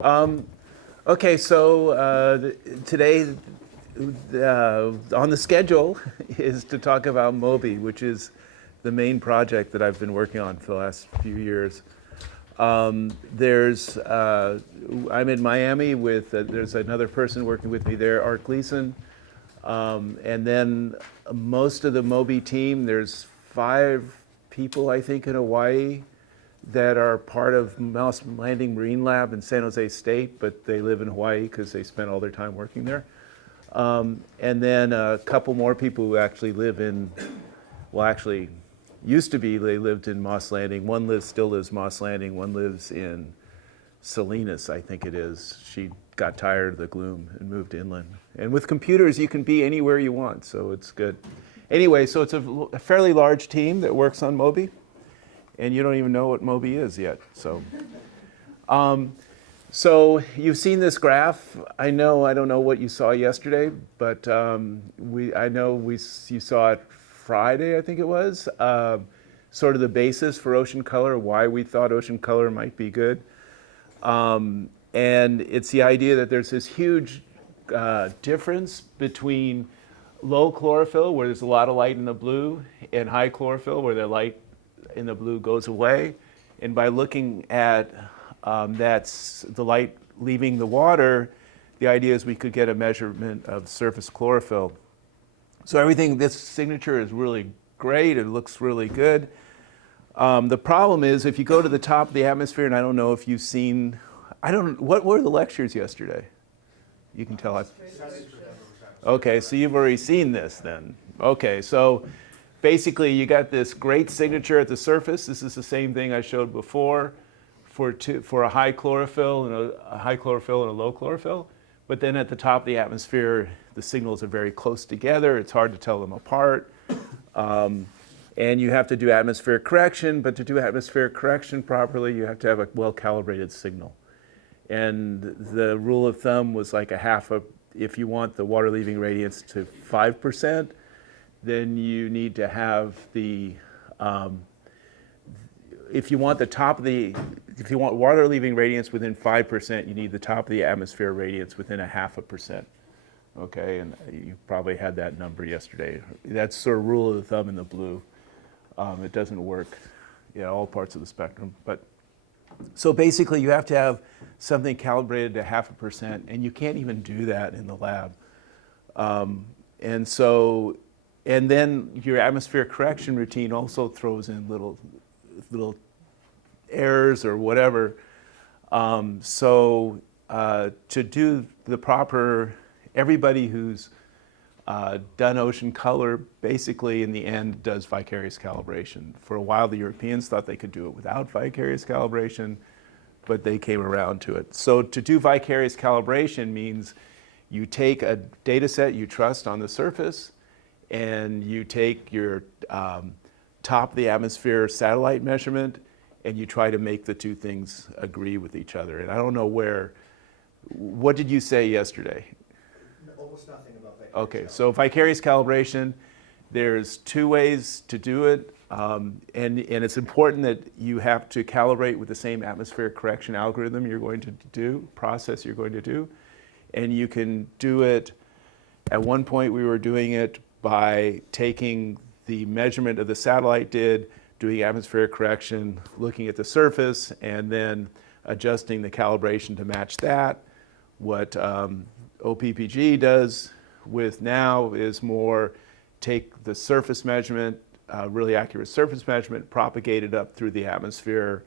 Um, okay, so today on the schedule is to talk about Moby, which is the main project that I've been working on for the last few years. I'm in Miami with, there's another person working with me there, Art Gleason. And then most of the Moby team, there's 5 people, I think, in Hawaii that are part of Mouse Landing Marine Lab in San Jose State, but they live in Hawaii because they spent all their time working there. And then a couple more people who actually live in, well, actually, used to be, they lived in Moss Landing. One still lives Moss Landing. One lives in Salinas, I think it is. She got tired of the gloom and moved inland. And with computers, you can be anywhere you want, so it's good. Anyway, so it's a fairly large team that works on Moby, and you don't even know what Moby is yet. So you've seen this graph. I don't know what you saw yesterday, but you saw it Friday, I think it was. Sort of the basis for ocean color, why we thought ocean color might be good. And it's the idea that there's this huge difference between low chlorophyll, where there's a lot of light in the blue, and high chlorophyll, where the light in the blue goes away. And by looking at that's the light leaving the water, the idea is we could get a measurement of surface chlorophyll. So this signature is really great. It looks really good. The problem is if you go to the top of the atmosphere, and I don't know if you've seen, what were the lectures yesterday? You can tell. Okay, so you've already seen this then. Okay, so basically you got this great signature at the surface. This is the same thing I showed before for a high chlorophyll and a low chlorophyll. But then at the top of the atmosphere, the signals are very close together. It's hard to tell them apart. And you have to do atmospheric correction, but to do atmospheric correction properly, you have to have a well-calibrated signal. And the rule of thumb was like if you want the water leaving radiance to 5%, then you need to have if you want water leaving radiance within 5%, you need the top of the atmosphere radiance within 0.5%. Okay, and you probably had that number yesterday. That's sort of rule of the thumb in the blue. It doesn't work in all parts of the spectrum. But so basically you have to have something calibrated to 0.5%, and you can't even do that in the lab. And then your atmospheric correction routine also throws in little errors or whatever. To do the proper, everybody who's done ocean color basically in the end does vicarious calibration. For a while the Europeans thought they could do it without vicarious calibration, but they came around to it. So to do vicarious calibration means you take a data set you trust on the surface, and you take your top of the atmosphere satellite measurement, and you try to make the two things agree with each other. And I don't know what did you say yesterday? Almost nothing about vicarious. Okay, so vicarious calibration, there's 2 ways to do it. And it's important that you have to calibrate with the same atmospheric correction algorithm process you're going to do. And you can do it, at one point we were doing it by taking the measurement of the satellite doing atmospheric correction, looking at the surface, and then adjusting the calibration to match that. What OPPG does with now is more take the surface measurement, really accurate surface measurement, propagate it up through the atmosphere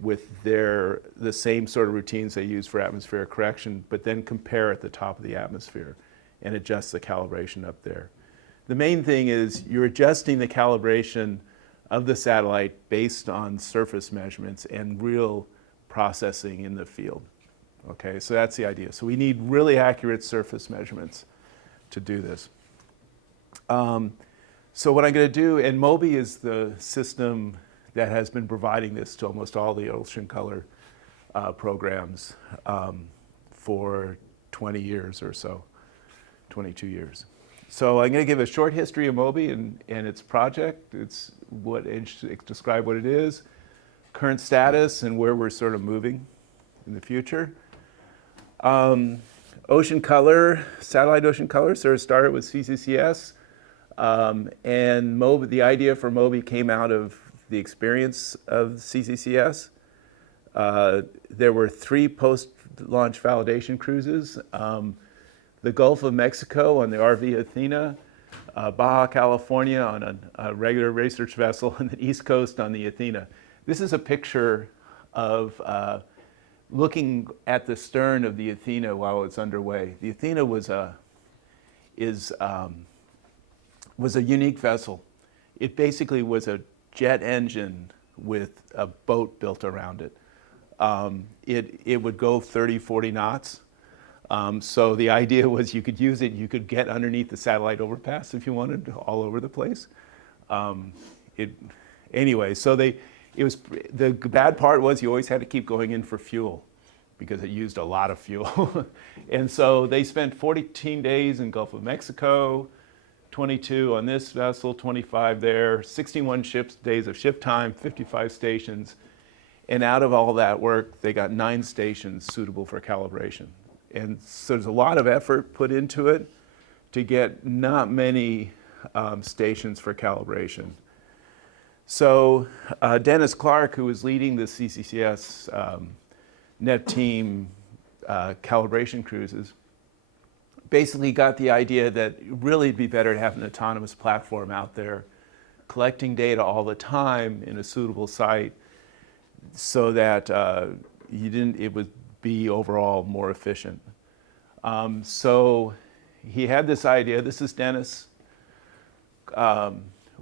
with the same sort of routines they use for atmospheric correction, but then compare at the top of the atmosphere and adjust the calibration up there. The main thing is you're adjusting the calibration of the satellite based on surface measurements and real processing in the field. Okay, so that's the idea. So we need really accurate surface measurements to do this. So what I'm going to do, and Moby is the system that has been providing this to almost all the ocean color programs for 20 years or so, 22 years. So I'm going to give a short history of Moby and its project. Describe what it is, current status, and where we're sort of moving in the future. Ocean Color, satellite Ocean Color, sort of started with CCCS. And the idea for MOBI came out of the experience of CCCS. There were 3 post-launch validation cruises. The Gulf of Mexico on the RV Athena, Baja California on a regular research vessel, and the East Coast on the Athena. This is a picture of looking at the stern of the Athena while it's underway. The Athena was a unique vessel. It basically was a jet engine with a boat built around it. It would go 30, 40 knots. So the idea was you could use it, you could get underneath the satellite overpass if you wanted, all over the place. Anyway, so the bad part was you always had to keep going in for fuel because it used a lot of fuel. And so they spent 14 days in Gulf of Mexico, 22 on this vessel, 25 there, 61 days of ship time, 55 stations. And out of all that work, they got 9 stations suitable for calibration. And so there's a lot of effort put into it to get not many stations for calibration. So Dennis Clark, who was leading the CCCS NEP team calibration cruises, basically got the idea that really it'd be better to have an autonomous platform out there collecting data all the time in a suitable site so that it would be overall more efficient. So he had this idea. This is Dennis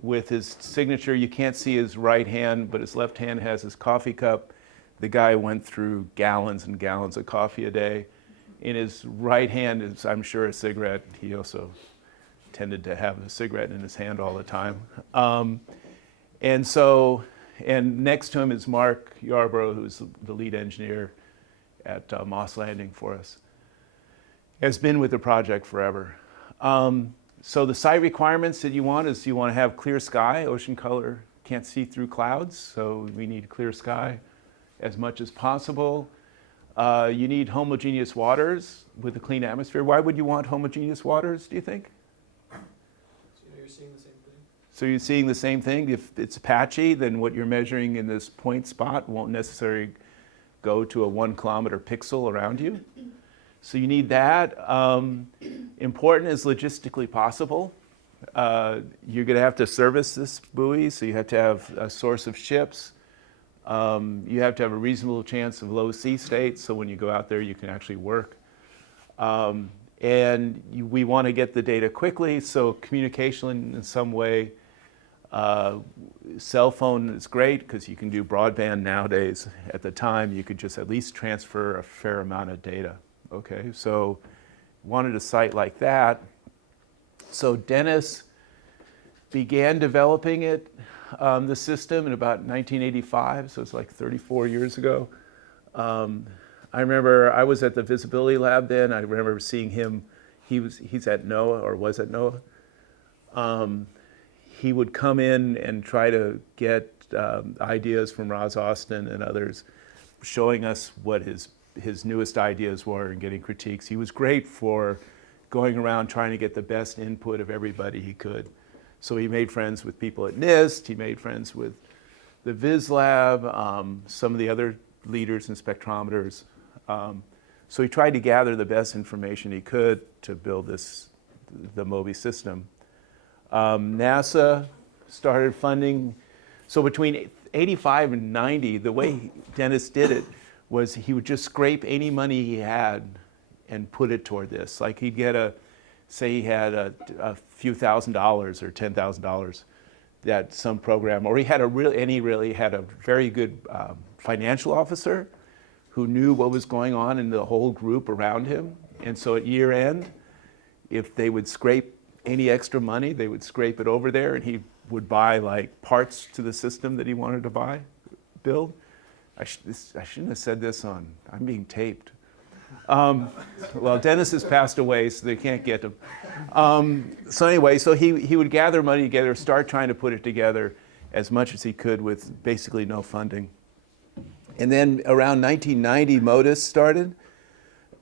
with his signature. You can't see his right hand, but his left hand has his coffee cup. The guy went through gallons and gallons of coffee a day. In his right hand is, I'm sure, a cigarette. He also tended to have a cigarette in his hand all the time. And next to him is Mark Yarborough, who's the lead engineer at Moss Landing for us. Has been with the project forever. So the site requirements that you want is you want to have clear sky. Ocean Color can't see through clouds, so we need clear sky as much as possible. You need homogeneous waters with a clean atmosphere. Why would you want homogeneous waters, do you think? You're seeing the same thing? So you're seeing the same thing. If it's patchy, then what you're measuring in this point spot won't necessarily go to a 1 kilometer pixel around you. So you need that. Important as logistically possible. You're going to have to service this buoy, so you have to have a source of ships. You have to have a reasonable chance of low sea state, so when you go out there, you can actually work. We want to get the data quickly, so communication in some way. Cell phone is great because you can do broadband nowadays. At the time, you could just at least transfer a fair amount of data. Okay, so wanted a site like that. So Dennis began developing it, the system, in about 1985, so it's like 34 years ago. I remember I was at the visibility lab then. I remember seeing him. He's at NOAA, or was at NOAA. He would come in and try to get ideas from Roz Austin and others, showing us what his newest ideas were and getting critiques. He was great for going around trying to get the best input of everybody he could. So he made friends with people at NIST, he made friends with the Viz Lab, some of the other leaders and spectrometers. So he tried to gather the best information he could to build the MOBI system. NASA started funding. So between 85 and 90, the way Dennis did it was he would just scrape any money he had and put it toward this. Like he'd get say he had a few $1,000s or $10,000 that some program, or he really had a very good financial officer who knew what was going on in the whole group around him. And so at year end, if they would scrape any extra money, they would scrape it over there, and he would buy like parts to the system that he wanted to build. I shouldn't have said this I'm being taped. Well, Dennis has passed away, so they can't get him. So anyway, so he would gather money together, start trying to put it together as much as he could with basically no funding. And then around 1990, MODIS started.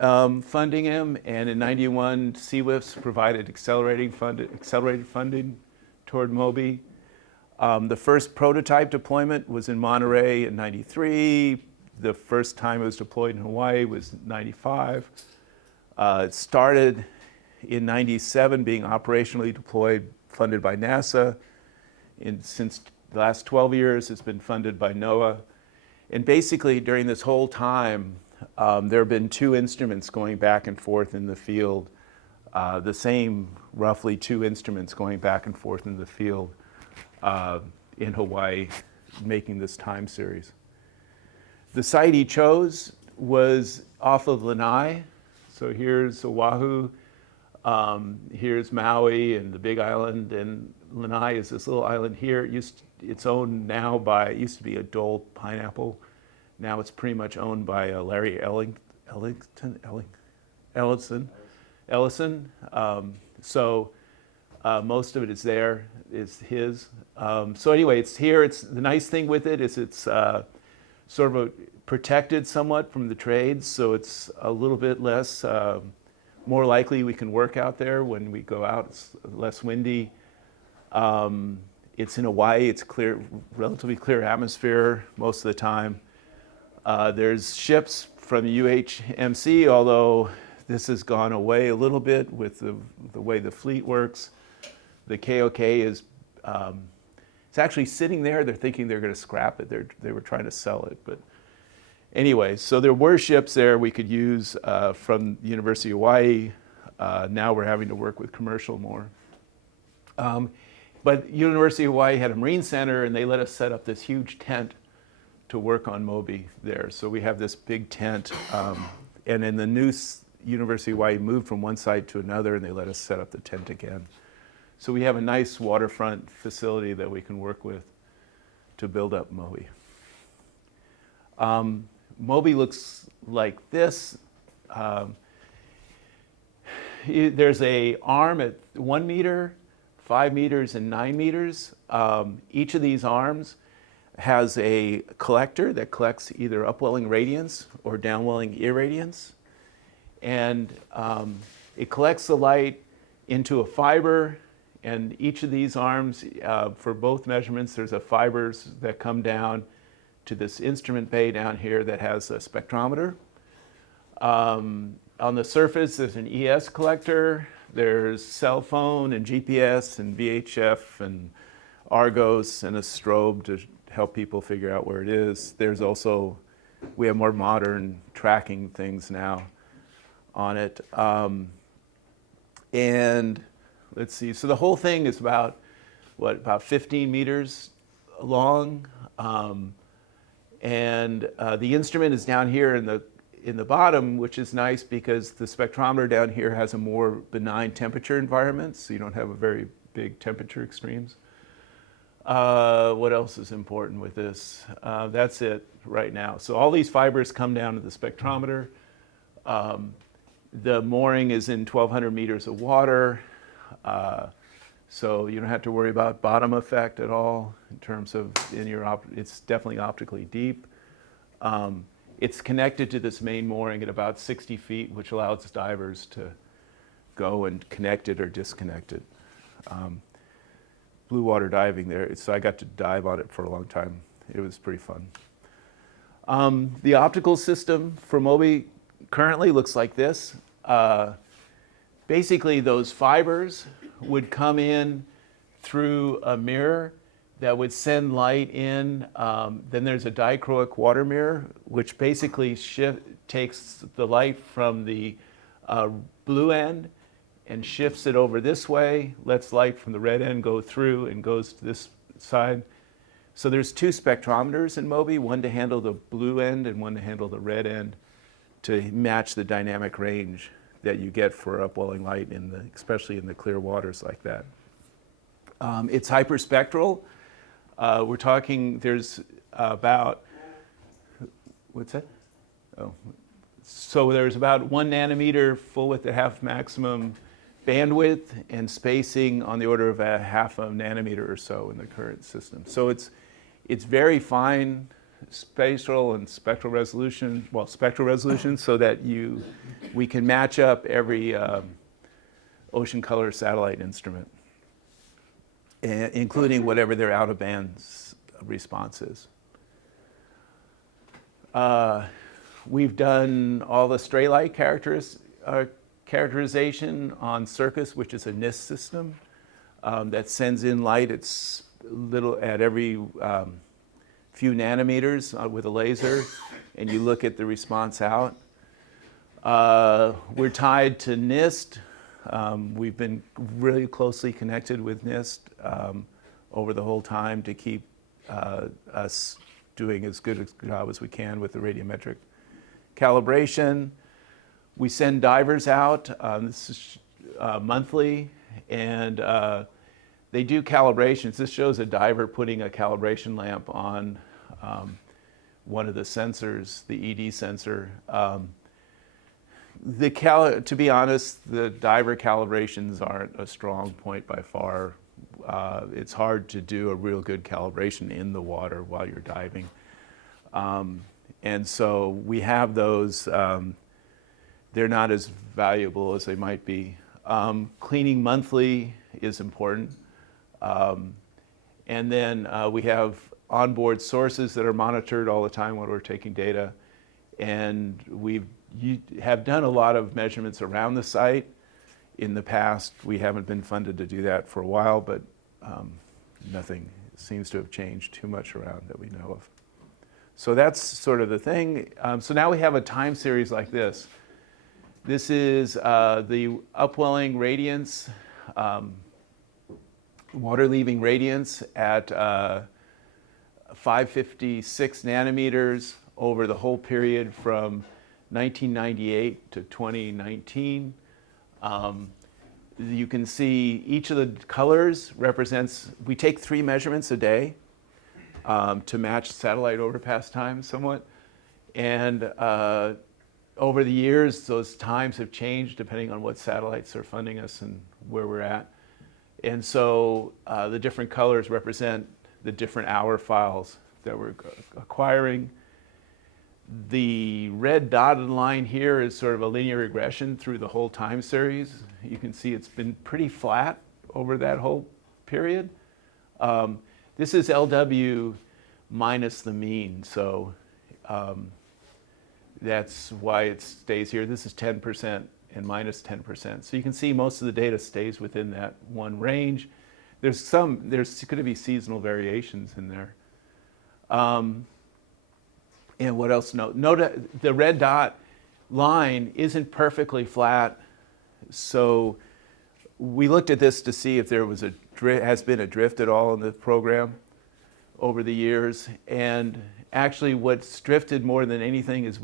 funding him, and in '91, CWIFs provided accelerated funding toward Moby. The first prototype deployment was in Monterey in '93. The first time it was deployed in Hawaii was '95. It started in '97 being operationally deployed, funded by NASA. Since the last 12 years, it's been funded by NOAA. And basically, during this whole time, there have been two instruments going back and forth in the field, the same roughly two instruments going back and forth in the field in Hawaii, making this time series. The site he chose was off of Lanai. So here's Oahu, here's Maui and the Big Island, and Lanai is this little island here. It's owned now by, it used to be a Dole Pineapple. Now it's pretty much owned by Larry Ellison. So most of it is there, is his. So anyway, it's here. The nice thing with it is it's sort of protected somewhat from the trades, so it's a little bit less, more likely we can work out there when we go out. It's less windy. It's in Hawaii. It's clear, relatively clear atmosphere most of the time. There's ships from the UHMC, although this has gone away a little bit with the way the fleet works. The KOK is, it's actually sitting there. They're thinking they're going to scrap it. They were trying to sell it. But anyway, so there were ships there we could use from the University of Hawaii. Now we're having to work with commercial more. But University of Hawaii had a Marine Center, and they let us set up this huge tent to work on Moby there. So we have this big tent. And then the new University of Hawaii moved from one site to another, and they let us set up the tent again. So we have a nice waterfront facility that we can work with to build up Moby. Moby looks like this. There's an arm at 1 meter, 5 meters, and 9 meters. Each of these arms has a collector that collects either upwelling radiance or downwelling irradiance. And it collects the light into a fiber, and each of these arms, for both measurements, there's fibers that come down to this instrument bay down here that has a spectrometer. On the surface, there's an ES collector. There's cell phone and GPS and VHF and Argos and a strobe to help people figure out where it is. There's also, we have more modern tracking things now on it. And let's see, so the whole thing is about 15 meters long. And the instrument is down here in the bottom, which is nice because the spectrometer down here has a more benign temperature environment, so you don't have a very big temperature extremes. What else is important with this? That's it right now. So all these fibers come down to the spectrometer. The mooring is in 1,200 meters of water, so you don't have to worry about bottom effect at all in terms of it's definitely optically deep. It's connected to this main mooring at about 60 feet, which allows divers to go and connect it or disconnect it. Blue water diving there, so I got to dive on it for a long time. It was pretty fun. The optical system for Moby currently looks like this. Basically, those fibers would come in through a mirror that would send light in. Then there's a dichroic water mirror, which basically takes the light from the blue end and shifts it over this way, lets light from the red end go through and goes to this side. So there's two spectrometers in Moby, one to handle the blue end and one to handle the red end, to match the dynamic range that you get for upwelling light, especially in the clear waters like that. It's hyperspectral. We're talking, there's about, what's that? Oh, so there's about 1 nanometer full width to half maximum bandwidth and spacing on the order of 0.5 nanometer or so in the current system. So it's very fine spatial and spectral resolution, so that we can match up every ocean color satellite instrument, including whatever their out-of-band response is. We've done all the stray light characterization on Circus, which is a NIST system that sends in light. It's little at every few nanometers with a laser, and you look at the response out. We're tied to NIST. We've been really closely connected with NIST over the whole time to keep us doing as good a job as we can with the radiometric calibration. We send divers out. This is monthly, and they do calibrations. This shows a diver putting a calibration lamp on one of the sensors, the ED sensor. To be honest, the diver calibrations aren't a strong point by far. It's hard to do a real good calibration in the water while you're diving. And so we have those. They're not as valuable as they might be. Cleaning monthly is important. And then we have onboard sources that are monitored all the time when we're taking data. And we have done a lot of measurements around the site. In the past, we haven't been funded to do that for a while, but nothing seems to have changed too much around that we know of. So that's sort of the thing. So now we have a time series like this. This is the upwelling radiance, water leaving radiance at 556 nanometers over the whole period from 1998 to 2019. You can see each of the colors represents, we take 3 measurements a day to match satellite overpass time somewhat. And over the years, those times have changed depending on what satellites are funding us and where we're at. And so the different colors represent the different hour files that we're acquiring. The red dotted line here is sort of a linear regression through the whole time series. You can see it's been pretty flat over that whole period. This is LW minus the mean, so that's why it stays here. This is 10% and minus 10%. So you can see most of the data stays within that one range. There's going to be seasonal variations in there. And what else? Note the red dot line isn't perfectly flat. So we looked at this to see if there was has been a drift at all in the program over the years. And actually what's drifted more than anything is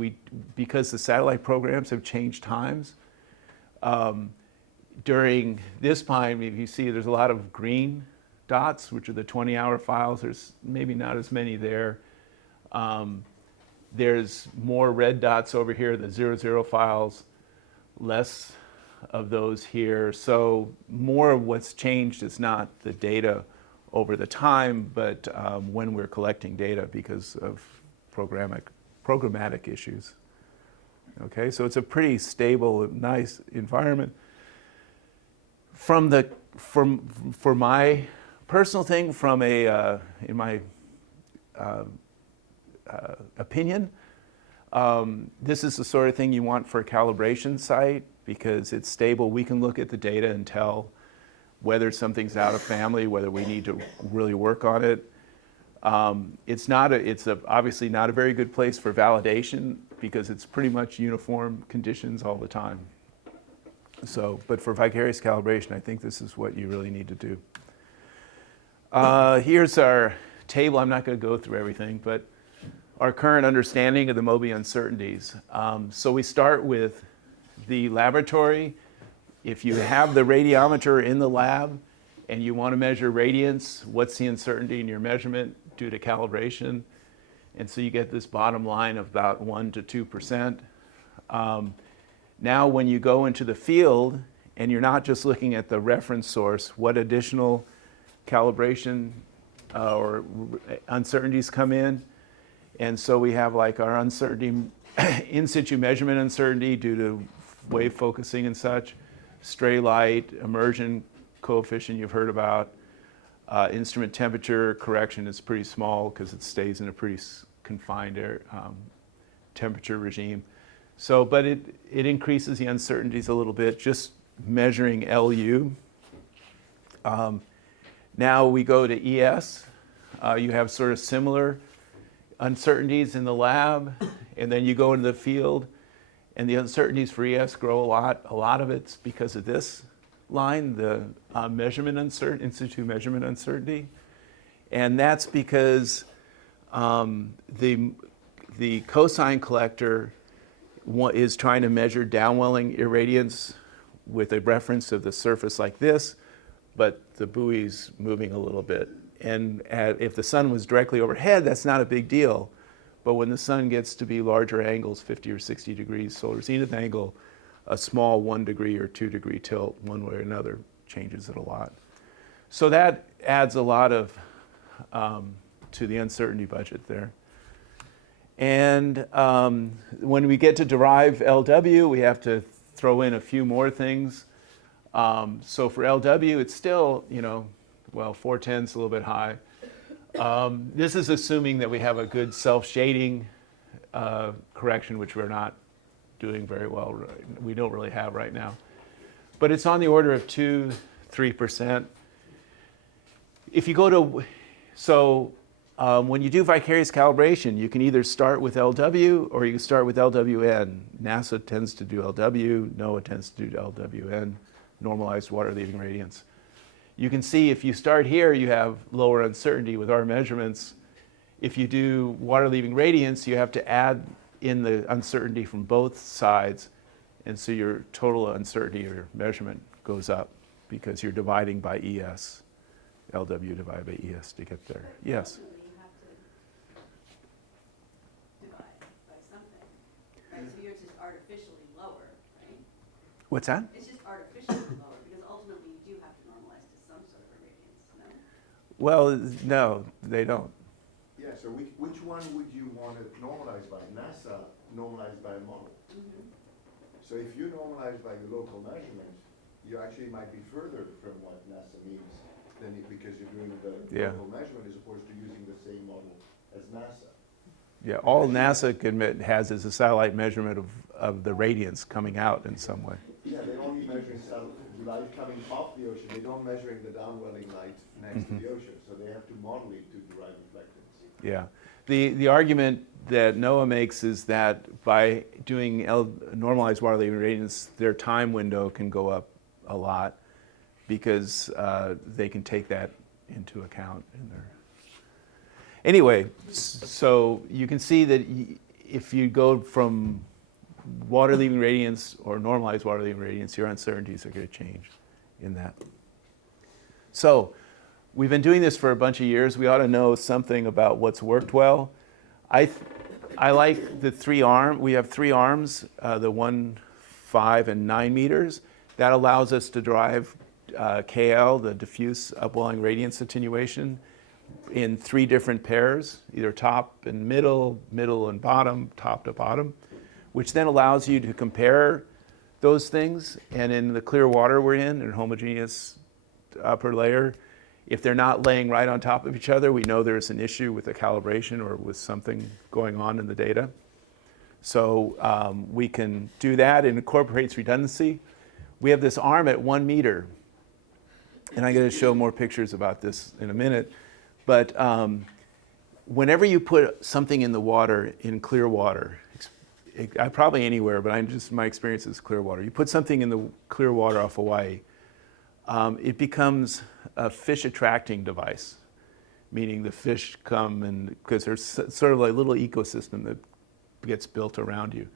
because the satellite programs have changed times. During this time, if you see, there's a lot of green dots, which are the 20-hour files. There's maybe not as many there. There's more red dots over here, the 00 files, less of those here. So more of what's changed is not the data over the time, but when we're collecting data because of programmatic issues. Okay, so it's a pretty stable, nice environment. For my personal thing, in my opinion, this is the sort of thing you want for a calibration site because it's stable. We can look at the data and tell whether something's out of family, whether we need to really work on it. It's obviously not a very good place for validation because it's pretty much uniform conditions all the time. So, but for vicarious calibration, I think this is what you really need to do. Here's our table. I'm not going to go through everything, but our current understanding of the MOBI uncertainties. So we start with the laboratory. If you have the radiometer in the lab and you want to measure radiance, what's the uncertainty in your measurement due to calibration? And so you get this bottom line of about 1 to 2%. Now when you go into the field and you're not just looking at the reference source, what additional calibration or uncertainties come in? And so we have like our uncertainty, in situ measurement uncertainty due to wave focusing and such, stray light, immersion coefficient you've heard about, instrument temperature correction is pretty small because it stays in a pretty confined air, temperature regime. So, but it increases the uncertainties a little bit, just measuring LU. Now we go to ES. You have sort of similar uncertainties in the lab, and then you go into the field, and the uncertainties for ES grow a lot. A lot of it's because of this line, the measurement uncertainty, in situ measurement uncertainty. And that's because the cosine collector is trying to measure downwelling irradiance with a reference of the surface like this, but the buoy's moving a little bit. And if the sun was directly overhead, that's not a big deal. But when the sun gets to be larger angles, 50 or 60 degrees solar zenith angle, a small 1 degree or 2 degree tilt one way or another changes it a lot. So that adds a lot of to the uncertainty budget there. And when we get to derive LW, we have to throw in a few more things. So for LW, it's still, well, 410's a little bit high. This is assuming that we have a good self-shading correction, which we're not doing very well. We don't really have right now. But it's on the order of 2-3%. If you go to, when you do vicarious calibration, you can either start with LW or you can start with LWN. NASA tends to do LW, NOAA tends to do LWN, normalized water leaving radiance. You can see if you start here, you have lower uncertainty with our measurements. If you do water leaving radiance, you have to add in the uncertainty from both sides. And so your total uncertainty or measurement goes up because you're dividing by ES, LW divided by ES to get there. Yes? Ultimately, you have to divide by something, right? So yours is artificially lower, right? What's that? It's just artificially lower because ultimately you do have to normalize to some sort of a radiance, no? Well, no, they don't. Yeah, so which one would you want to normalize by? NASA normalized by a model. So if you normalize by the local measurements, you actually might be further from what NASA means than because you're doing the local measurement as opposed to using the same model as NASA. Yeah, all NASA has is a satellite measurement of the radiance coming out in some way. Yeah, they're only measuring light coming off the ocean. They don't measuring the downwelling light next to the ocean. So they have to model it to derive reflectance. Yeah. The argument that NOAA makes is that by doing normalized water leaving radiance, their time window can go up a lot because they can take that into account in their. Anyway, so you can see that if you go from water leaving radiance or normalized water leaving radiance, your uncertainties are going to change in that. So we've been doing this for a bunch of years. We ought to know something about what's worked well. I like the 3 arm. We have 3 arms, the 1, 5, and 9 meters. That allows us to drive KL, the diffuse upwelling radiance attenuation, in 3 different pairs, either top and middle, middle and bottom, top to bottom, which then allows you to compare those things. And in the clear water we're in homogeneous upper layer, if they're not laying right on top of each other, we know there's an issue with the calibration or with something going on in the data. So we can do that. It incorporates redundancy. We have this arm at 1 meter. And I'm going to show more pictures about this in a minute. But whenever you put something in the water, in clear water, probably anywhere, but my experience is clear water. You put something in the clear water off Hawaii, it becomes a fish attracting device, meaning the fish come and, because there's sort of like a little ecosystem that gets built around you.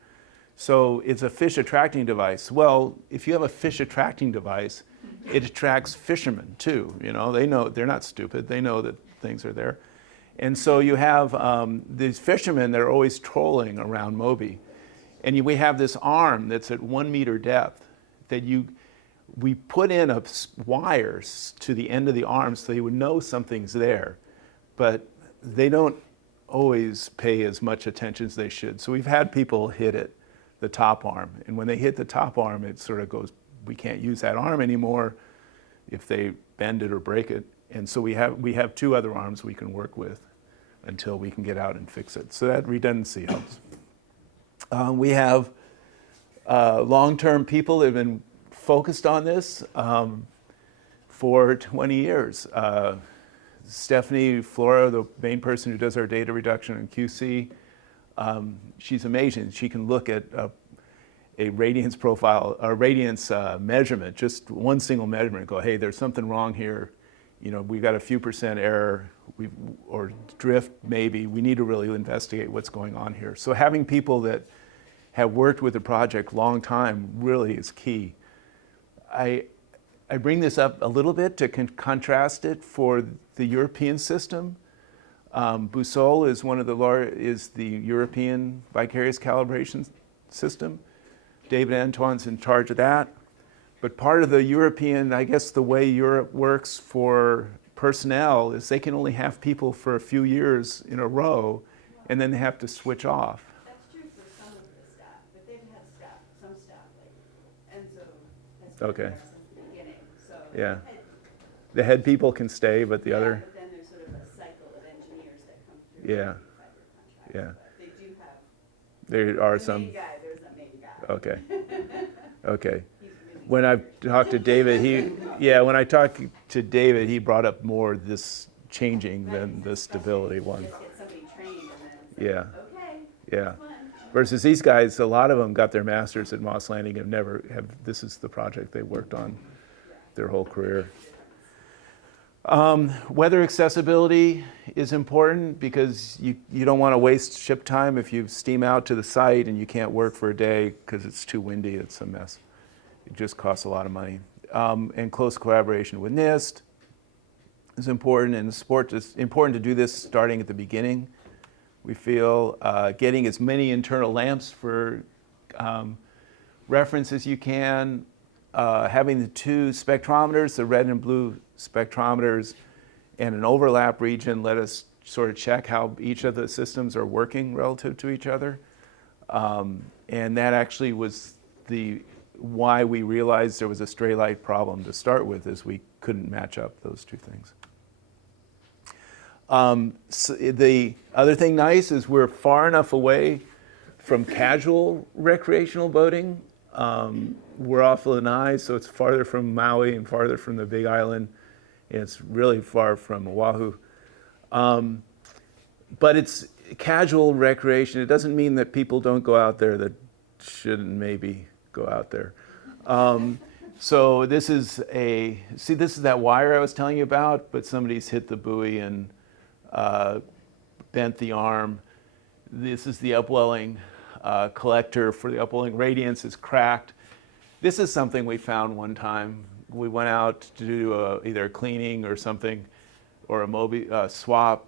So it's a fish attracting device. Well, if you have a fish attracting device, it attracts fishermen too. They know, they're not stupid. They know that things are there. And so you have these fishermen that are always trolling around Moby. And we have this arm that's at 1 meter depth that we put in wires to the end of the arm so they would know something's there. But they don't always pay as much attention as they should. So we've had people hit it, the top arm, and when they hit the top arm, it sort of goes, we can't use that arm anymore if they bend it or break it. And so we have two other arms we can work with until we can get out and fix it. So that redundancy helps. We have long-term people that have been focused on this for 20 years. Stephanie Flora, the main person who does our data reduction in QC, she's amazing. She can look at a radiance profile, a radiance measurement, just one single measurement, and go, hey, there's something wrong here. You know, we got a few percent error, or drift maybe. We need to really investigate what's going on here. So having people that have worked with the project long time really is key. I bring this up a little bit to contrast it for the European system. Boussole is is the European vicarious calibration system. David Antoine's in charge of that. But part of the European, I guess the way Europe works for personnel is they can only have people for a few years in a row, and then they have to switch off. That's true for some of the staff, but they've had some staff, like Enzo has been Okay. there since the beginning, so. Yeah. The head people can stay, but the other, But then there's sort of a cycle of engineers that come through. Yeah. Fiber contracts, Yeah. but they do have. there are The some, main guy, there's a main guy. okay, okay. He's really When I've talked to David, when I talked to David, he brought up more this changing than the stability one. Just get somebody trained and then it's like, Yeah, okay, yeah. that's fun. Versus these guys, a lot of them got their masters at Moss Landing and this is the project they worked on their whole career. Weather accessibility is important because you don't want to waste ship time if you steam out to the site and you can't work for a day because it's too windy, it's a mess. It just costs a lot of money. And close collaboration with NIST is important, and it's important to do this starting at the beginning. We feel getting as many internal lamps for reference as you can, having the two spectrometers, the red and blue spectrometers, and an overlap region let us sort of check how each of the systems are working relative to each other. And that actually was why we realized there was a stray light problem to start with, is we couldn't match up those two things. So the other thing nice is we're far enough away from casual recreational boating. We're off Lanai, so it's farther from Maui and farther from the Big Island. And it's really far from Oahu. But it's casual recreation. It doesn't mean that people don't go out there that shouldn't maybe go out there. So this is that wire I was telling you about, but somebody's hit the buoy and bent the arm. This is the upwelling collector for the upwelling radiance is cracked. This is something we found one time. We went out to do either a cleaning or something, or a buoy swap.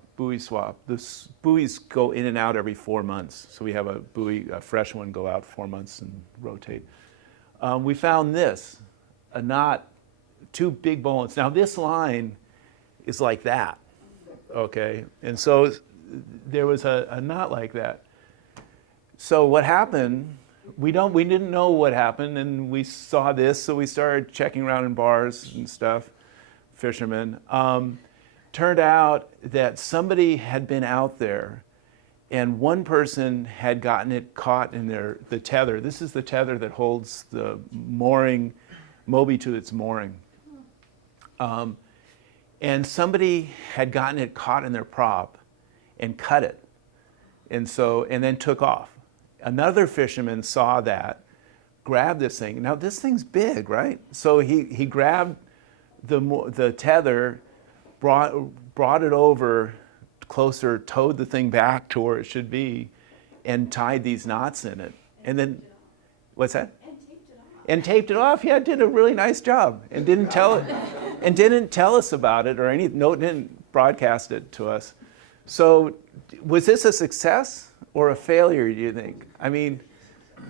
The buoys go in and out every 4 months. So we have a fresh one go out 4 months and rotate. We found this, a knot, two big bullets. Now this line is like that, okay? And so there was a knot like that. So what happened, we didn't know what happened, and we saw this, so we started checking around in bars and stuff, fishermen. Turned out that somebody had been out there, and one person had gotten it caught in the tether. This is the tether that holds the mooring, Moby to its mooring. And somebody had gotten it caught in their prop and cut it, and then took off. Another fisherman saw that, grabbed this thing. Now this thing's big, right? So he grabbed the tether, brought it over closer, towed the thing back to where it should be, and tied these knots in it. And then, what's that? And taped it off. Yeah, did a really nice job, and didn't tell us about it or didn't broadcast it to us. So, was this a success or a failure, do you think? I mean,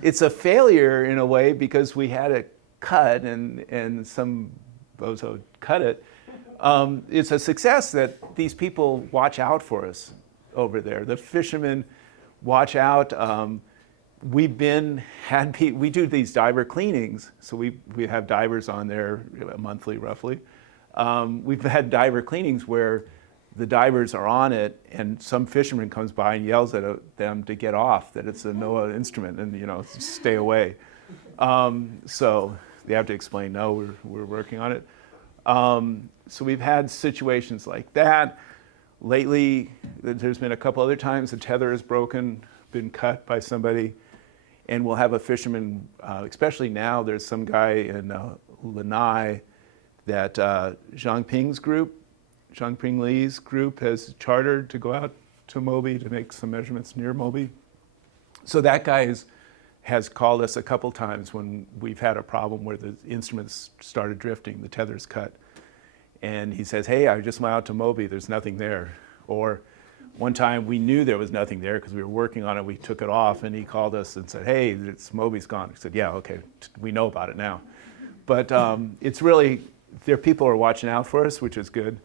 it's a failure in a way because we had it cut and some bozo cut it. It's a success that these people watch out for us over there. The fishermen watch out. We do these diver cleanings, so we have divers on there monthly, roughly. We've had diver cleanings where the divers are on it, and some fisherman comes by and yells at them to get off, that it's a NOAA instrument, and stay away. So they have to explain, no, we're working on it. So we've had situations like that. Lately, there's been a couple other times the tether is broken, been cut by somebody, and we'll have a fisherman, especially now, there's some guy in Lanai that Zhangping Li's group has chartered to go out to Moby to make some measurements near Moby. So that guy has called us a couple times when we've had a problem where the instruments started drifting, the tether's cut. And he says, hey, I just went out to Moby, there's nothing there. Or one time we knew there was nothing there because we were working on it, we took it off, and he called us and said, hey, Moby's gone. I said, yeah, okay, we know about it now. But it's really, people are watching out for us, which is good.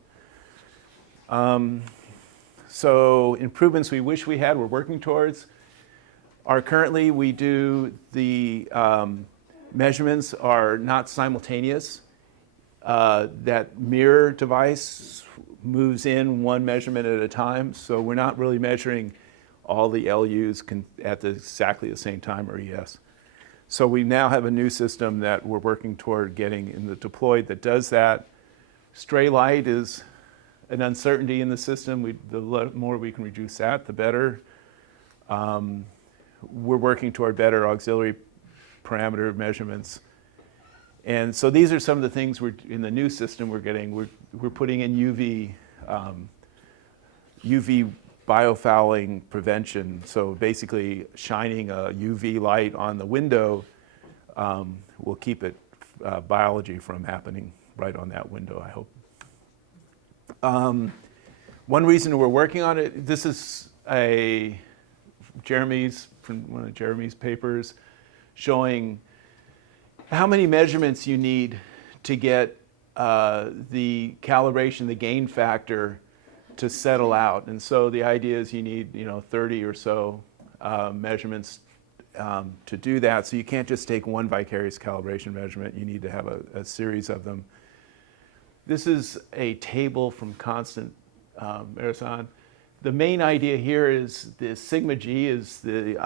So improvements we wish we had, we're working towards, are currently we do the measurements are not simultaneous. That mirror device moves in one measurement at a time, so we're not really measuring all the LUs at exactly the same time, or ES. So we now have a new system that we're working toward getting in the deployed that does that. Stray light is an uncertainty in the system. The more we can reduce that, the better. We're working toward better auxiliary parameter measurements. And so these are some of the things in the new system we're getting. We're putting in UV biofouling prevention. So basically shining a UV light on the window will keep biology from happening right on that window, I hope. One reason we're working on it, this is from one of Jeremy's papers showing how many measurements you need to get the calibration, the gain factor to settle out. And so the idea is you need 30 or so measurements to do that. So you can't just take one vicarious calibration measurement. You need to have a series of them. This is a table from Constant Erzan. The main idea here is the sigma g is the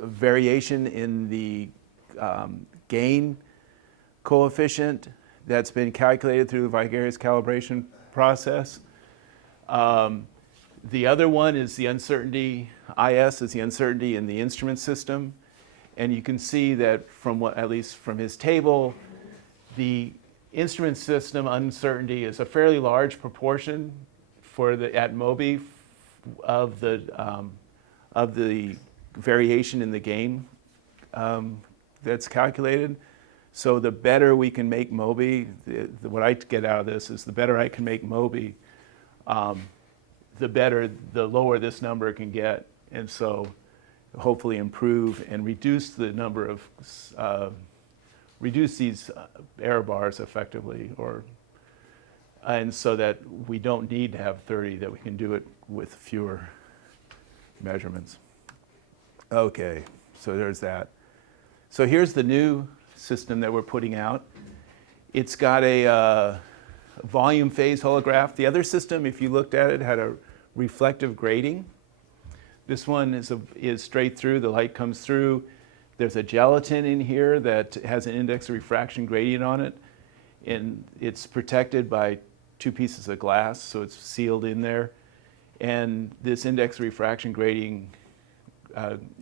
variation in the gain coefficient that's been calculated through the vicarious calibration process. The other one is the uncertainty, IS is the uncertainty in the instrument system. And you can see that at least from his table, the instrument system uncertainty is a fairly large proportion at Moby of the variation in the gain that's calculated. So the better we can make Moby, what I get out of this is the better I can make Moby, the lower this number can get. And so hopefully improve and reduce the number of, reduce these error bars effectively, and so that we don't need to have 30, that we can do it with fewer measurements. Okay, so there's that. So here's the new system that we're putting out. It's got a volume phase holograph. The other system, if you looked at it, had a reflective grating. This one is straight through, the light comes through. There's a gelatin in here that has an index of refraction gradient on it, and it's protected by 2 pieces of glass, so it's sealed in there. And this index of refraction gradient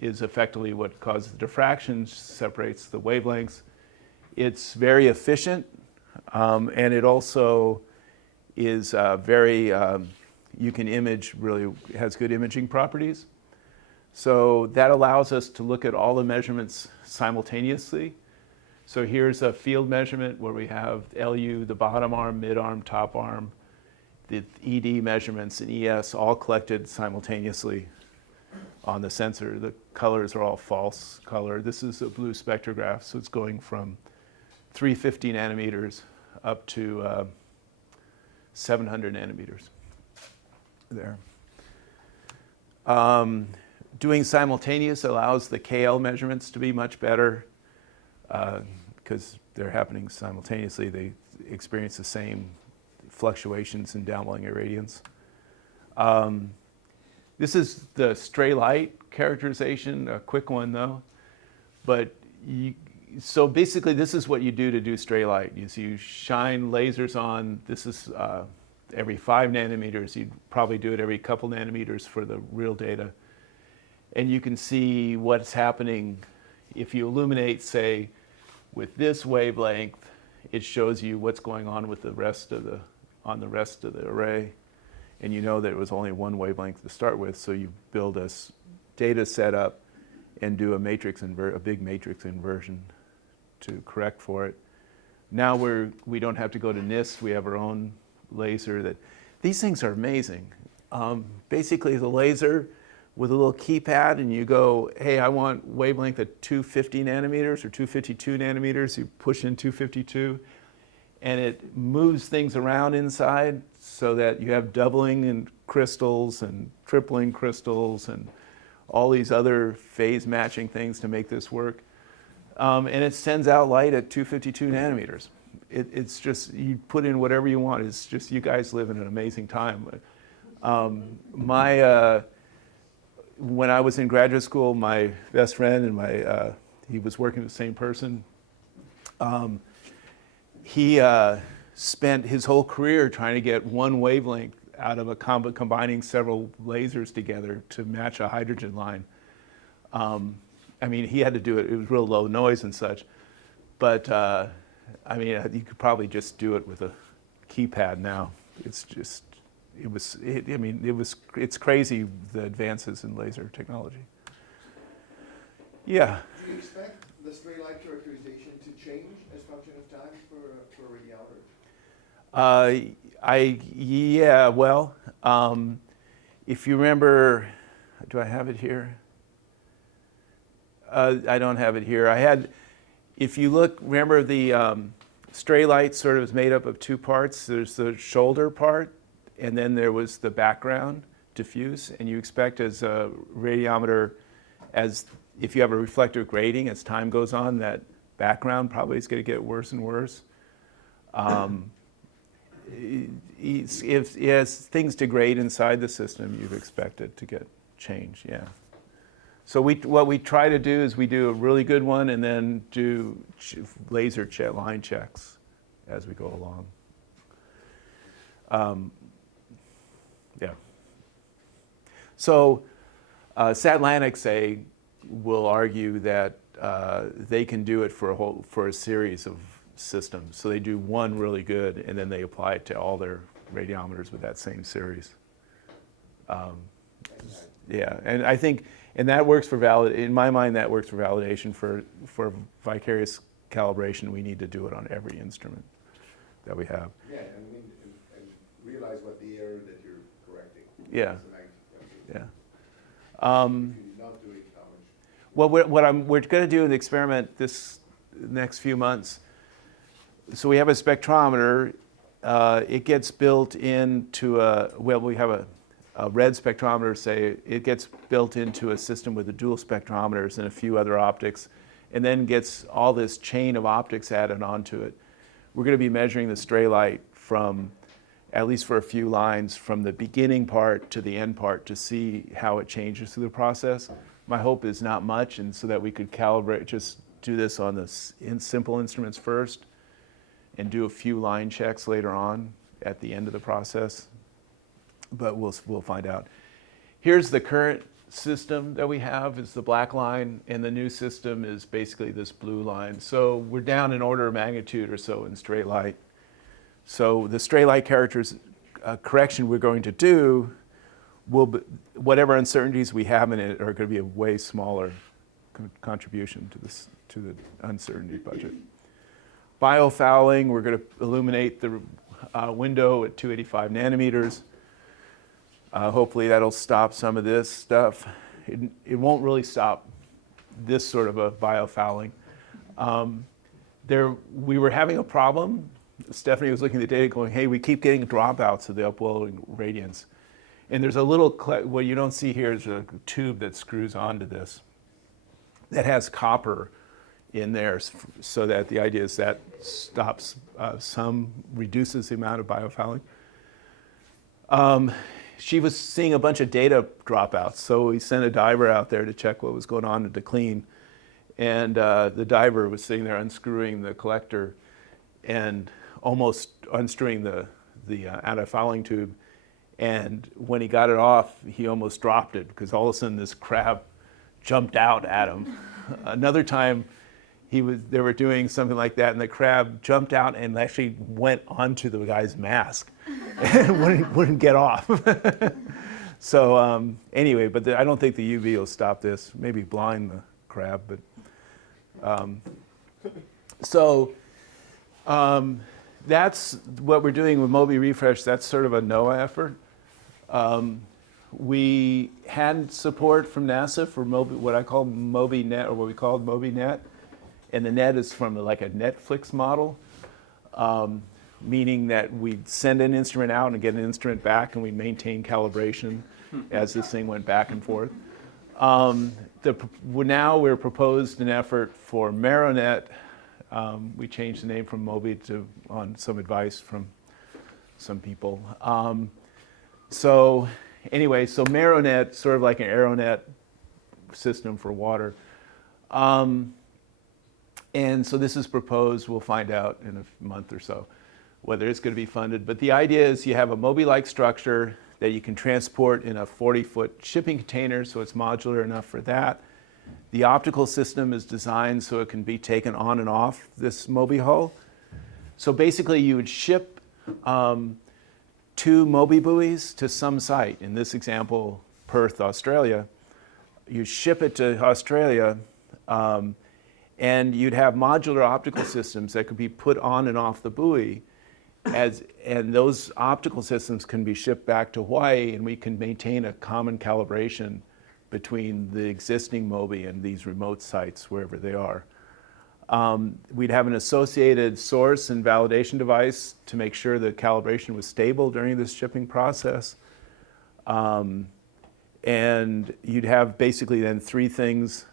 is effectively what causes the diffraction, separates the wavelengths. It's very efficient, and it also is you can image, really has good imaging properties. So that allows us to look at all the measurements simultaneously. So here's a field measurement where we have LU, the bottom arm, mid arm, top arm, the ED measurements and ES all collected simultaneously on the sensor. The colors are all false color. This is a blue spectrograph, so it's going from 350 nanometers up to 700 nanometers. there. Doing simultaneous allows the KL measurements to be much better because they're happening simultaneously. They experience the same fluctuations in downwelling irradiance. This is the stray light characterization, a quick one though. But so basically this is what you do stray light. You shine lasers on, this is every 5 nanometers. You'd probably do it every couple nanometers for the real data. And you can see what's happening if you illuminate, say, with this wavelength, it shows you what's going on with the rest of the array. And you know that it was only one wavelength to start with, so you build a data setup and do a big matrix inversion to correct for it. Now we don't have to go to NIST. We have our own laser. These things are amazing. Basically, the laser with a little keypad, and you go, hey, I want wavelength at 250 nanometers or 252 nanometers. You push in 252, and it moves things around inside so that you have doubling in crystals and tripling crystals and all these other phase matching things to make this work. And it sends out light at 252 nanometers. It's just, you put in whatever you want. It's just, you guys live in an amazing time. When I was in graduate school, my best friend and he was working with the same person. He spent his whole career trying to get one wavelength out of combining several lasers together to match a hydrogen line. I mean, he had to do it. It was real low noise and such. But I mean, you could probably just do it with a keypad now. It's just, it's crazy, the advances in laser technology. Yeah. Do you expect the stray light characterization to change as function of time for radiology? Yeah, well, if you remember, do I have it here? I don't have it here. If you look, remember the stray light sort of is made up of two parts. There's the shoulder part, and then there was the background, diffuse, and you expect as a radiometer, if you have a reflective grating, as time goes on, that background probably is going to get worse and worse. As things degrade inside the system, you'd expect it to get changed, yeah. So what we try to do is we do a really good one and then do laser line checks as we go along. Yeah. So Satlantic will argue that they can do it for a series of systems. So they do one really good, and then they apply it to all their radiometers with that same series. Yeah, and I think, and that works for in my mind, that works for validation. For vicarious calibration, we need to do it on every instrument that we have. Yeah, and realize what the error that you're correcting. Yeah. Yeah. Not doing how much. Well, we're going to do an experiment this next few months. So we have a spectrometer. It gets built into we have a red spectrometer, say. It gets built into a system with the dual spectrometers and a few other optics, and then gets all this chain of optics added onto it. We're going to be measuring the stray light from, at least for a few lines, from the beginning part to the end part to see how it changes through the process. My hope is not much, and so that we could calibrate, just do this on the simple instruments first and do a few line checks later on at the end of the process. But we'll find out. Here's the current system that we have, is the black line, and the new system is basically this blue line. So we're down an order of magnitude or so in stray light. So the stray light correction we're going to do will be, whatever uncertainties we have in it are going to be a way smaller contribution to the uncertainty budget. Biofouling, we're going to illuminate the window at 285 nanometers. Hopefully that'll stop some of this stuff. It won't really stop this sort of a biofouling. We were having a problem. Stephanie was looking at the data going, hey, we keep getting dropouts of the upwelling radiance. And there's a little, what you don't see here is a tube that screws onto this that has copper in there, so that the idea is that stops reduces the amount of biofouling. She was seeing a bunch of data dropouts, so we sent a diver out there to check what was going on at the clean. And the diver was sitting there unscrewing the collector and almost unscrewing the anti-fouling tube. And when he got it off, he almost dropped it because all of a sudden this crab jumped out at him. Another time, they were doing something like that, and the crab jumped out and actually went onto the guy's mask and wouldn't get off. So anyway, but I don't think the UV will stop this. Maybe blind the crab, but that's what we're doing with Moby Refresh. That's sort of a NOAA effort. We had support from NASA for Moby, what I call MobyNet, or what we called MobyNet. And the net is from like a Netflix model, meaning that we'd send an instrument out and get an instrument back, and we'd maintain calibration as this thing went back and forth. Now we're proposed an effort for MarrowNet. We changed the name from Moby on some advice from some people. So MarrowNet, sort of like an AeroNet system for water. And so this is proposed. We'll find out in a month or so whether it's going to be funded. But the idea is you have a Moby-like structure that you can transport in a 40-foot shipping container, so it's modular enough for that. The optical system is designed so it can be taken on and off this Moby hull. So basically you would ship 2 Moby buoys to some site. In this example, Perth, Australia. You ship it to Australia, and you'd have modular optical systems that could be put on and off the buoy, and those optical systems can be shipped back to Hawaii, and we can maintain a common calibration between the existing Moby and these remote sites, wherever they are. We'd have an associated source and validation device to make sure the calibration was stable during this shipping process. And you'd have basically then 3 things,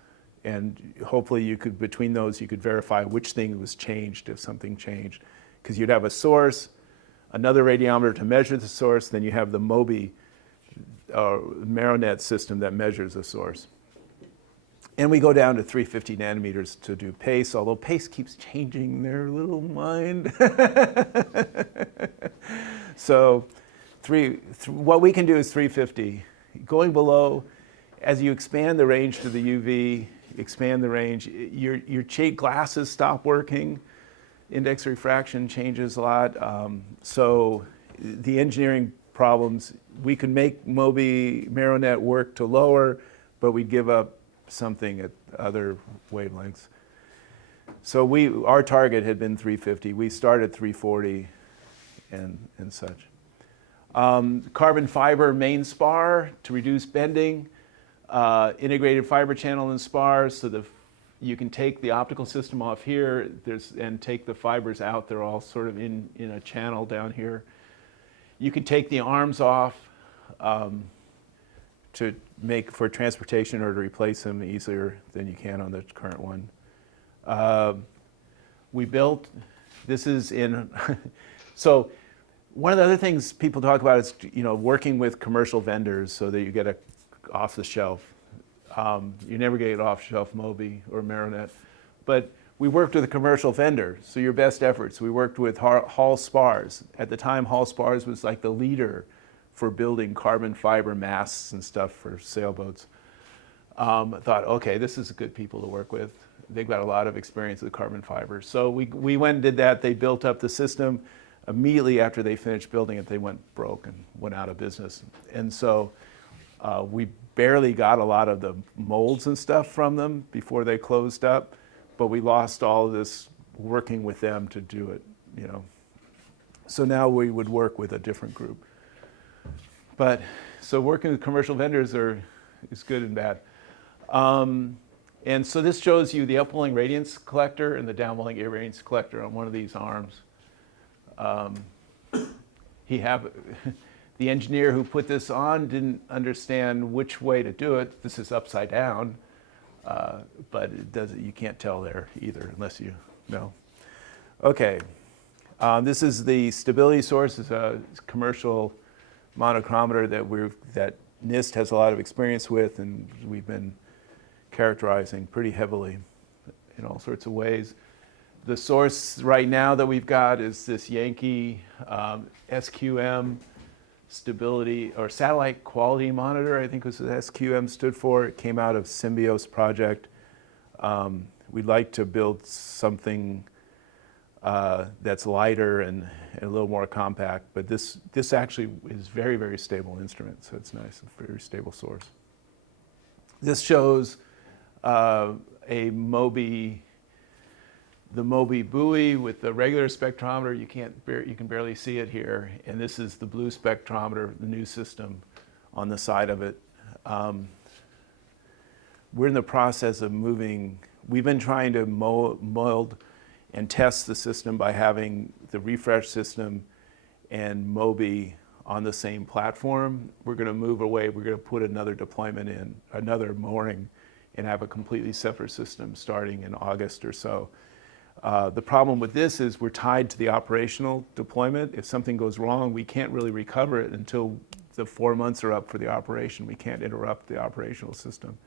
and hopefully you could, between those, you could verify which thing was changed if something changed. Because you'd have a source, another radiometer to measure the source, then you have the Moby MarrowNet system that measures the source. And we go down to 350 nanometers to do PACE, although PACE keeps changing their little mind. So what we can do is 350. Going below, as you expand the range to the UV, expand the range, your glasses stop working. Index refraction changes a lot. So the engineering problems, we could make Moby MarrowNet work to lower, but we'd give up something at other wavelengths. So our target had been 350. We started 340 and such. Carbon fiber main spar to reduce bending, integrated fiber channel and spars, so you can take the optical system off here and take the fibers out. They're all sort of in a channel down here. You can take the arms off to make for transportation or to replace them easier than you can on the current one. We built, this is in, so one of the other things people talk about is working with commercial vendors so that you get a off the shelf. You never get off shelf Moby or MarrowNet, but we worked with a commercial vendor, so your best efforts. We worked with Hall Spars. At the time, Hall Spars was like the leader for building carbon fiber masts and stuff for sailboats. I thought, okay, this is good people to work with. They've got a lot of experience with carbon fiber. So we went and did that. They built up the system. Immediately after they finished building it, they went broke and went out of business. And so we barely got a lot of the molds and stuff from them before they closed up, but we lost all of this working with them to do it, So now we would work with a different group. But so working with commercial vendors is good and bad. And so this shows you the upwelling radiance collector and the downwelling irradiance collector on one of these arms. the engineer who put this on didn't understand which way to do it. This is upside down, but it doesn't, you can't tell there either unless you know. Okay, this is the stability source. It's a commercial monochromator that NIST has a lot of experience with, and we've been characterizing pretty heavily in all sorts of ways. The source right now that we've got is this Yankee SQM stability or satellite quality monitor, I think was what SQM stood for. It came out of Symbios project. We'd like to build something that's lighter and a little more compact, but this actually is very, very stable instrument, so it's nice, a very stable source. This shows the Moby buoy with the regular spectrometer. You can barely see it here, and this is the blue spectrometer, the new system on the side of it. We're in the process of moving. We've been trying to mold and test the system by having the refresh system and Moby on the same platform. We're going to move away. We're going to put another deployment in, another mooring, and have a completely separate system starting in August or so. The problem with this is we're tied to the operational deployment. If something goes wrong, we can't really recover it until the 4 months are up for the operation. We can't interrupt the operational system.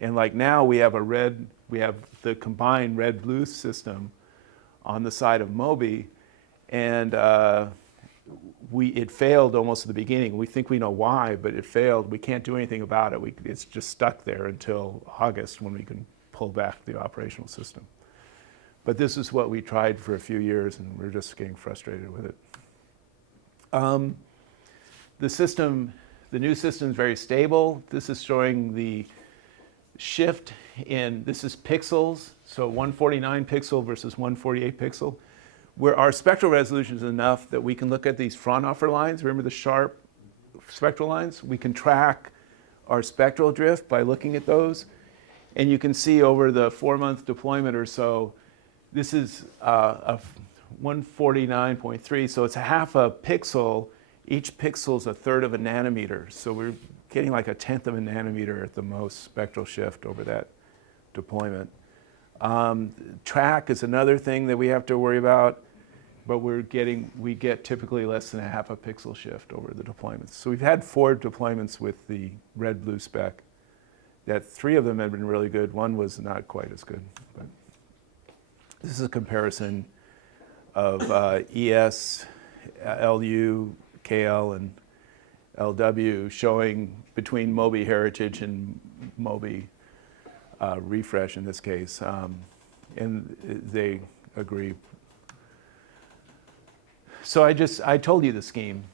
And like now we have the combined red-blue system on the side of Moby, and it failed almost at the beginning. We think we know why, but it failed. We can't do anything about it. It's just stuck there until August when we can pull back the operational system. But this is what we tried for a few years, and we're just getting frustrated with it. The new system is very stable. This is showing the shift in, this is pixels, so 149 pixel versus 148 pixel, where our spectral resolution is enough that we can look at these Fraunhofer lines. Remember the sharp spectral lines? We can track our spectral drift by looking at those. And you can see over the 4-month deployment or so, this is a 149.3, so it's a half a pixel. Each pixel is a third of a nanometer. So we're getting like a tenth of a nanometer at the most spectral shift over that deployment. Track is another thing that we have to worry about, but we get typically less than a half a pixel shift over the deployments. So we've had 4 deployments with the red-blue spec. 3 of them have been really good. 1 was not quite as good. But this is a comparison of ES, LU, KL, and LW showing between Moby Heritage and Moby Refresh in this case. And they agree. So I told you the scheme.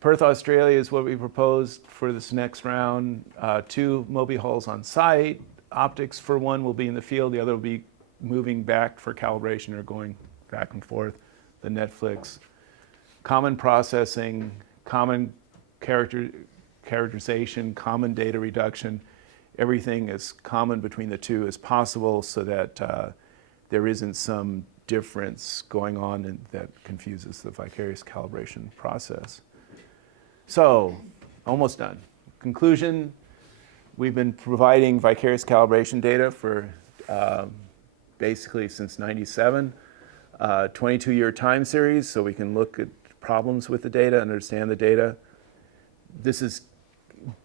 Perth, Australia is what we proposed for this next round. 2 Moby hulls on site. Optics for one will be in the field. The other will be moving back for calibration or going back and forth. The Netflix. Common processing, common characterization, common data reduction. Everything as common between the two as possible so that there isn't some difference going on and that confuses the vicarious calibration process. So, almost done. Conclusion, we've been providing vicarious calibration data for basically since '97, 22-year time series, so we can look at problems with the data, understand the data. This is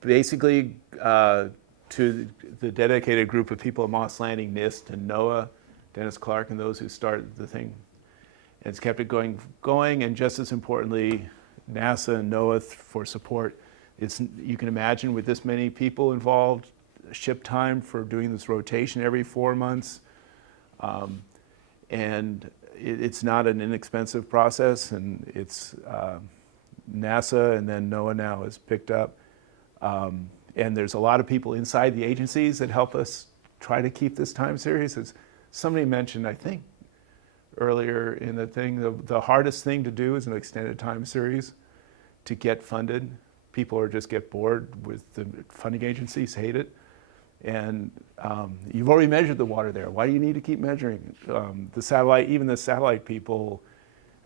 basically to the dedicated group of people at Moss Landing, NIST, and NOAA, Dennis Clark, and those who started the thing. And it's kept it going, and just as importantly, NASA and NOAA for support. You can imagine with this many people involved, ship time for doing this rotation every 4 months. And it's not an inexpensive process, and it's NASA and then NOAA now has picked up. And there's a lot of people inside the agencies that help us try to keep this time series. As somebody mentioned, I think, earlier in the thing, the hardest thing to do is an extended time series to get funded. People are just get bored with the funding agencies, hate it. And you've already measured the water there. Why do you need to keep measuring? Even the satellite people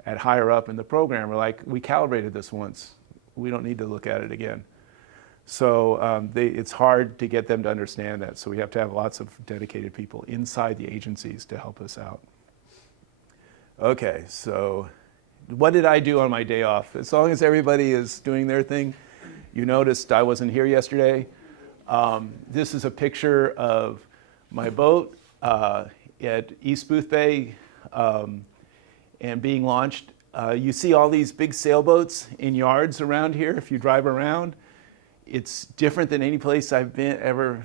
at higher up in the program are like, we calibrated this once. We don't need to look at it again. So it's hard to get them to understand that. So we have to have lots of dedicated people inside the agencies to help us out. Okay, so what did I do on my day off? As long as everybody is doing their thing, you noticed I wasn't here yesterday. This is a picture of my boat at East Booth Bay and being launched. You see all these big sailboats in yards around here if you drive around. It's different than any place I've ever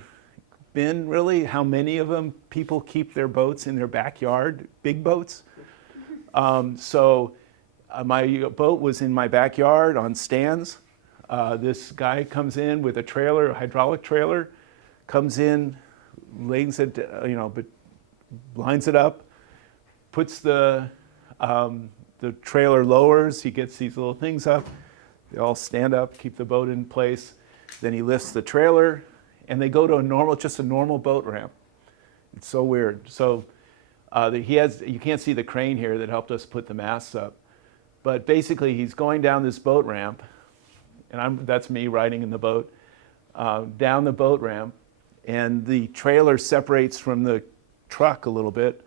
been, really, how many of them people keep their boats in their backyard, big boats. My boat was in my backyard on stands. This guy comes in with a trailer, a hydraulic trailer, comes in, lays it, but lines it up, puts the trailer lowers, he gets these little things up, they all stand up, keep the boat in place. Then he lifts the trailer, and they go to just a normal boat ramp. It's so weird. So you can't see the crane here that helped us put the masts up. But basically, he's going down this boat ramp, and that's me riding in the boat, down the boat ramp, and the trailer separates from the truck a little bit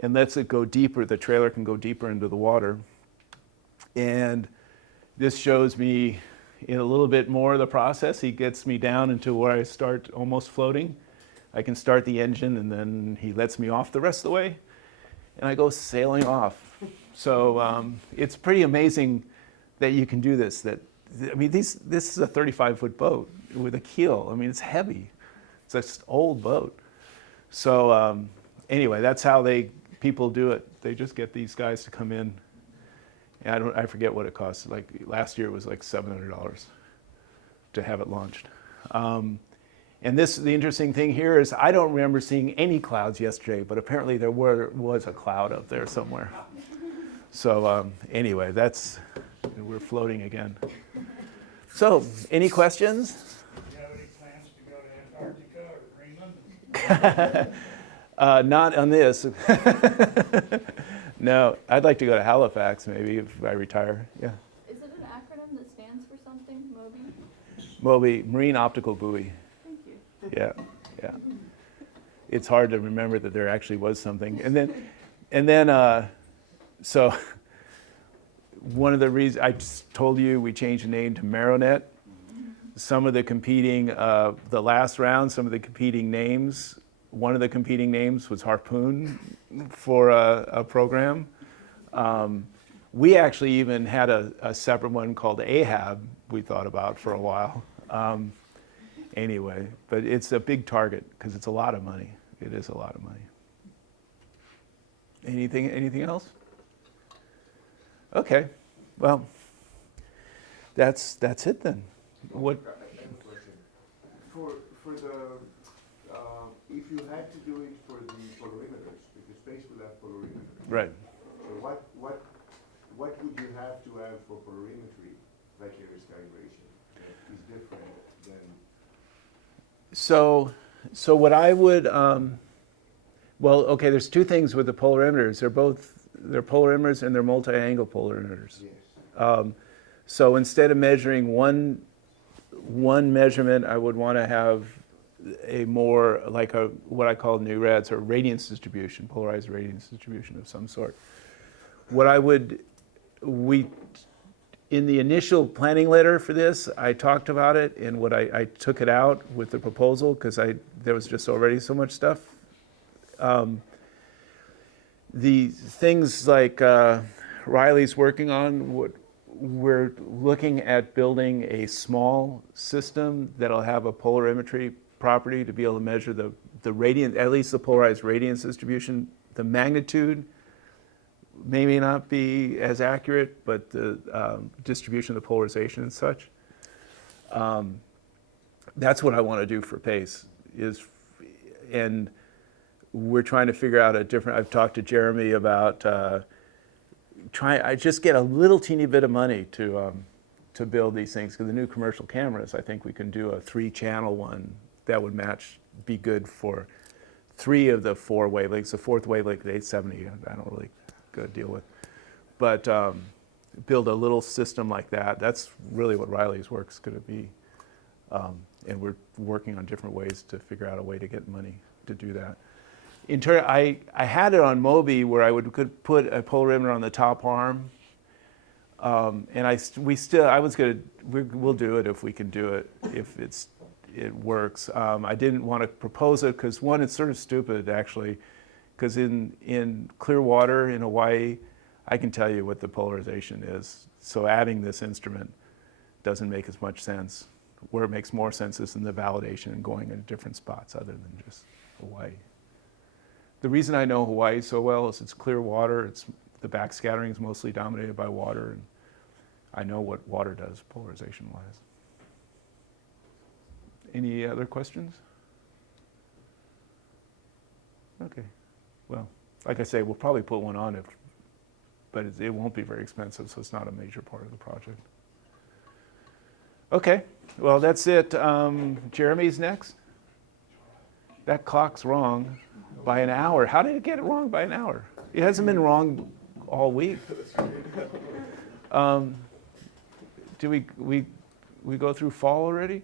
and lets it go deeper. The trailer can go deeper into the water. And this shows me in a little bit more of the process. He gets me down into where I start almost floating. I can start the engine, and then he lets me off the rest of the way, and I go sailing off. So it's pretty amazing that you can do this. This is a 35-foot boat with a keel. I mean, it's heavy. It's an old boat. So anyway, that's how people do it. They just get these guys to come in. And I forget what it costs. Like last year, it was like $700 to have it launched. And the interesting thing here is I don't remember seeing any clouds yesterday, but apparently there was a cloud up there somewhere. So anyway, we're floating again. So, any questions? Do you have any plans to go to Antarctica or Greenland? Not on this. No, I'd like to go to Halifax maybe if I retire. Yeah. Is it an acronym that stands for something, MOBI? MOBI, Marine Optical Buoy. Thank you. Yeah. It's hard to remember that there actually was something. And then, so one of the reasons I just told you we changed the name to Maronet. Some of the competing, the last round, some of the competing names. One of the competing names was Harpoon for a program. We actually even had a separate one called Ahab we thought about for a while. Anyway, but it's a big target because it's a lot of money. It is a lot of money. Anything else? Okay, well, that's it then. What? I have a question. For the, if you had to do it for the polarimeters, because space will have polarimeters. Right. So what would you have to have for polarimetry, vicarious calibration, that is different than? So what I would, there's two things with the polarimeters. They're polarimeters and they're multi-angle polarimeters. Yes. So instead of measuring one measurement, I would want to have a more like what I call NURADs, or radiance distribution, polarized radiance distribution of some sort. In the initial planning letter for this, I talked about it, and I took it out with the proposal because there was just already so much stuff. The things like Riley's working on, we're looking at building a small system that'll have a polarimetry property to be able to measure the radiant, at least the polarized radiance distribution. The magnitude may not be as accurate, but the distribution of the polarization and such. That's what I want to do for PACE and we're trying to figure out I've talked to Jeremy about I just get a little teeny bit of money to build these things, because the new commercial cameras, I think we can do a 3-channel one that would be good for 3 of the 4 wavelengths. The 4th wavelength, the 870, I don't really go deal with. But build a little system like that. That's really what Riley's work's going to be. And we're working on different ways to figure out a way to get money to do that. I had it on Moby where could put a polarimeter on the top arm. And we'll do it if we can do it, if it works. I didn't want to propose it because one, it's sort of stupid actually, because in clear water in Hawaii, I can tell you what the polarization is. So adding this instrument doesn't make as much sense. Where it makes more sense is in the validation and going into different spots other than just Hawaii. The reason I know Hawaii so well is it's clear water. The backscattering is mostly dominated by water, and I know what water does polarization-wise. Any other questions? Okay. Well, like I say, we'll probably put one on but it won't be very expensive, so it's not a major part of the project. Okay. Well, that's it. Jeremy's next. That clock's wrong by an hour. How did it get it wrong by an hour? It hasn't been wrong all week. Do we go through fall already?